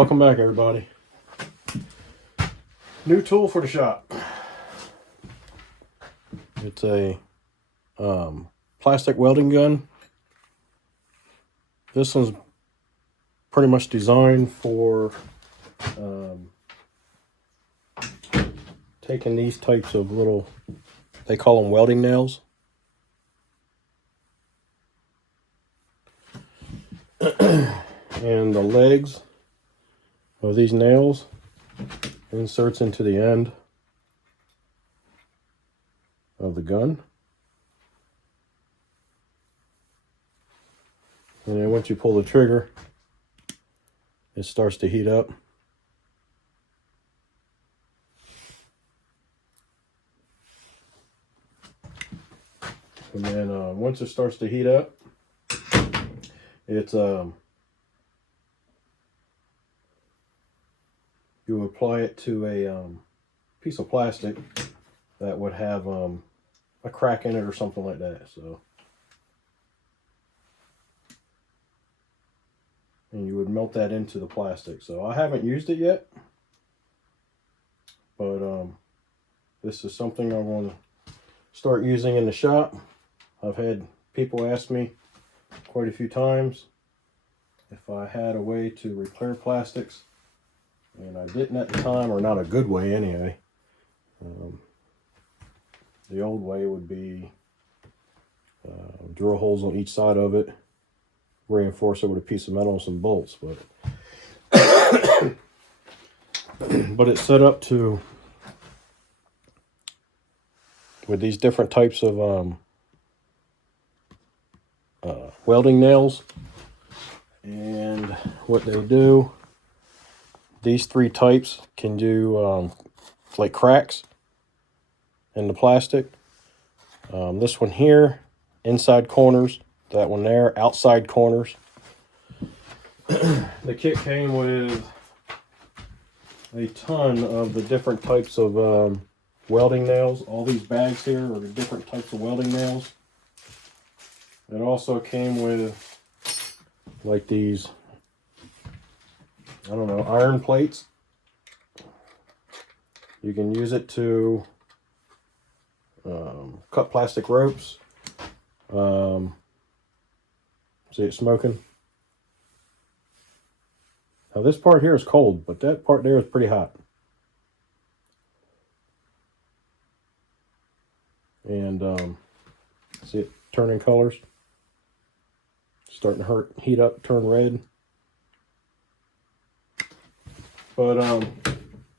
welcome back everybody. New tool for the shop. It's a plastic welding gun. This one's pretty much designed for taking these types of little, they call them welding nails. And the legs of these nails inserts into the end of the gun. And then once you pull the trigger, it starts to heat up. And then once it starts to heat up, it's you apply it to a piece of plastic that would have a crack in it or something like that. So, and you would melt that into the plastic. So I haven't used it yet, but this is something I want to start using in the shop. I've had people ask me quite a few times if I had a way to repair plastics, and I didn't at the time, or not a good way anyway. The old way would be drill holes on each side of it, reinforce it with a piece of metal and some bolts, but but it's set up to with these different types of welding nails. And what they do, these three types can do like cracks in the plastic. This one here, inside corners. That one there, outside corners. The kit came with a ton of the different types of welding nails. All these bags here are the different types of welding nails. It also came with like these, I don't know, iron plates. You can use it to cut plastic ropes. See it smoking? Now this part here is cold, but that part there is pretty hot. And see it turning colors? Starting to heat up, turn red. But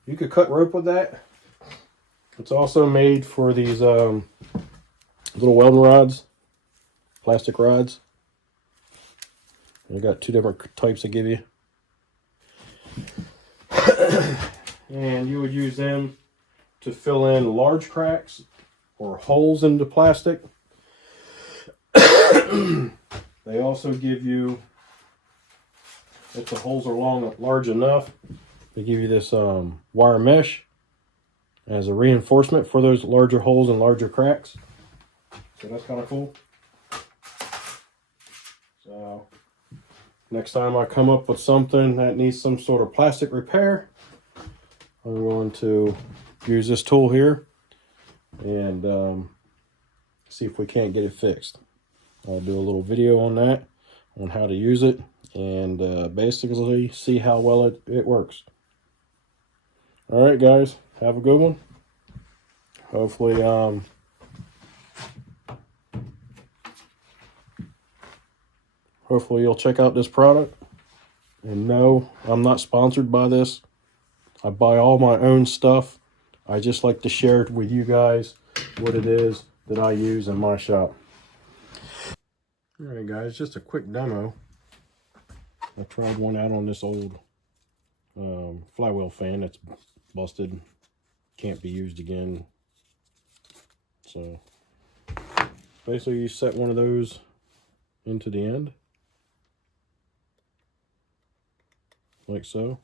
you could cut rope with that. It's also made for these little welding rods, plastic rods. I got two different types they give you. And you would use them to fill in large cracks or holes in the plastic. They also give you, if the holes are large enough, they give you this wire mesh as a reinforcement for those larger holes and larger cracks. So that's kind of cool. So next time I come up with something that needs some sort of plastic repair, I'm going to use this tool here and see if we can't get it fixed. I'll do a little video on that, on how to use it, and basically see how well it works. All right, guys, have a good one. Hopefully, hopefully you'll check out this product. And no, I'm not sponsored by this. I buy all my own stuff. I just like to share with you guys what it is that I use in my shop. All right, guys, just a quick demo. I tried one out on this old flywheel fan that's busted, can't be used again. So basically you set one of those into the end, like so.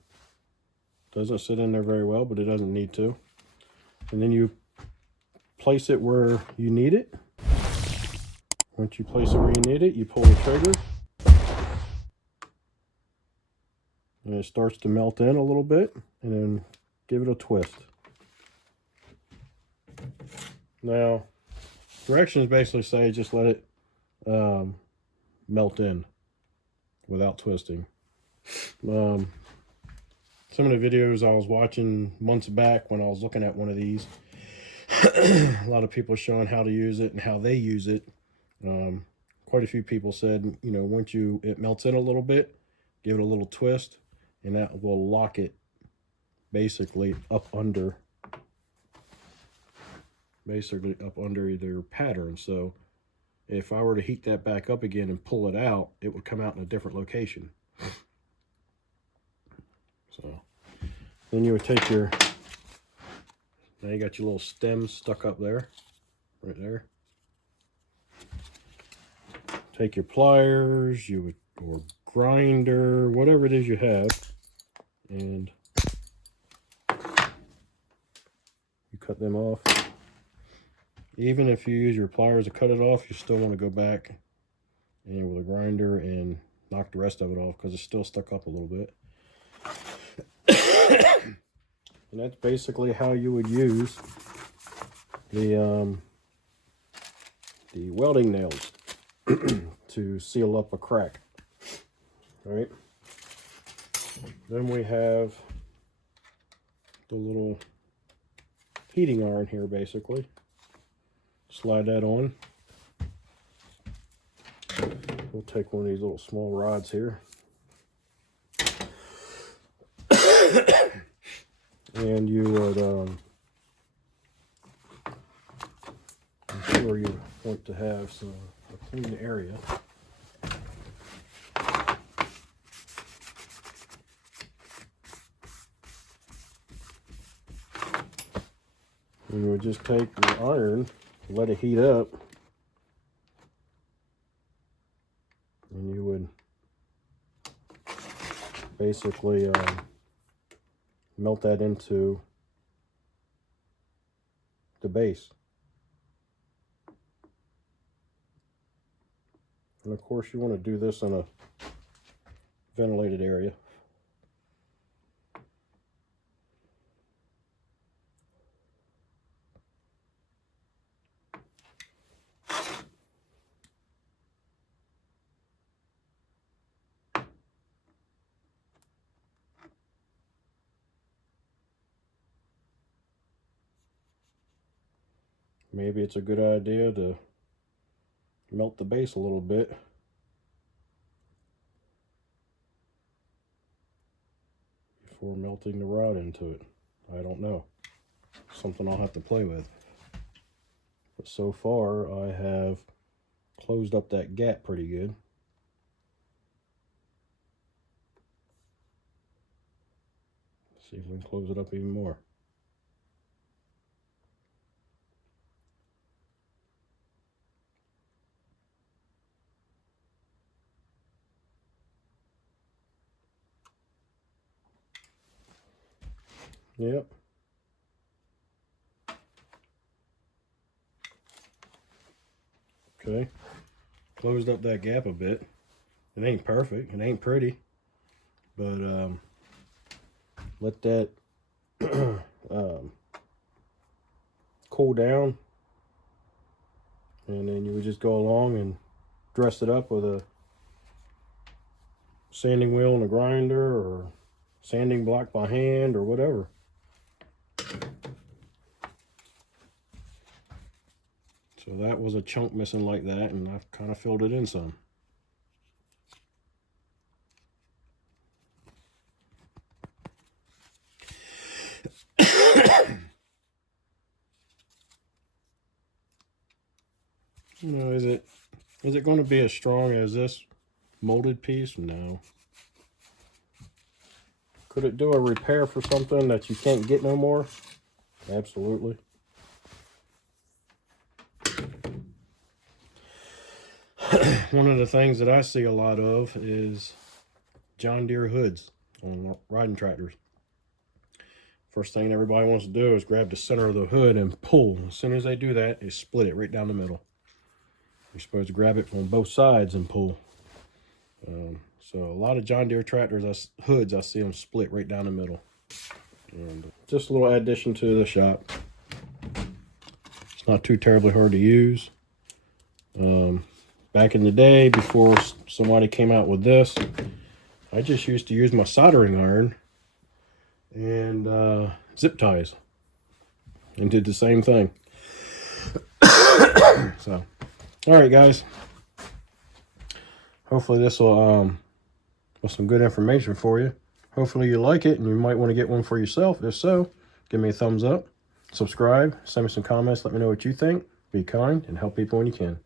Doesn't sit in there very well, but it doesn't need to. And then you place it where you need it. Once you place it where you need it, you pull the trigger. and it starts to melt in a little bit, and then give it a twist. Now, directions basically say just let it melt in without twisting. Some of the videos I was watching months back when I was looking at one of these, a lot of people showing how to use it and how they use it. Quite a few people said, you know, once it melts in a little bit, give it a little twist, and that will lock it basically up under their pattern. So if I were to heat that back up again and pull it out, it would come out in a different location. So then you would take now you got your little stem stuck up there, right there. Take your pliers, or grinder, whatever it is you have, and you cut them off. Even if you use your pliers to cut it off, you still want to go back and with a grinder and knock the rest of it off because it's still stuck up a little bit. And that's basically how you would use the welding nails to seal up a crack. All right. Then we have the little heating iron here, basically. Slide that on. We'll take one of these little small rods here. And you would, I'm sure you want to have a clean area. And you would just take your iron, let it heat up, and you would basically melt that into the base. And of course you want to do this in a ventilated area. Maybe it's a good idea to melt the base a little bit before melting the rod into it. I don't know. Something I'll have to play with. But so far, I have closed up that gap pretty good. See if we can close it up even more. Yep. Okay. Closed up that gap a bit. It ain't perfect. It ain't pretty. But let that cool down. And then you would just go along and dress it up with a sanding wheel and a grinder, or sanding block by hand, or whatever. So that was a chunk missing like that, and I've kind of filled it in some. You know, is it going to be as strong as this molded piece? No. Could it do a repair for something that you can't get no more? Absolutely. One of the things that I see a lot of is John Deere hoods on riding tractors. First thing everybody wants to do is grab the center of the hood and pull. As soon as they do that, they split it right down the middle. You're supposed to grab it from both sides and pull. So a lot of John Deere tractors, hoods, I see them split right down the middle. And just a little addition to the shop. It's not too terribly hard to use. Back in the day, before somebody came out with this, I just used to use my soldering iron and zip ties and did the same thing. So, all right, guys. Hopefully this will was some good information for you. Hopefully you like it and you might want to get one for yourself. If so, give me a thumbs up, subscribe, send me some comments, let me know what you think. Be kind and help people when you can.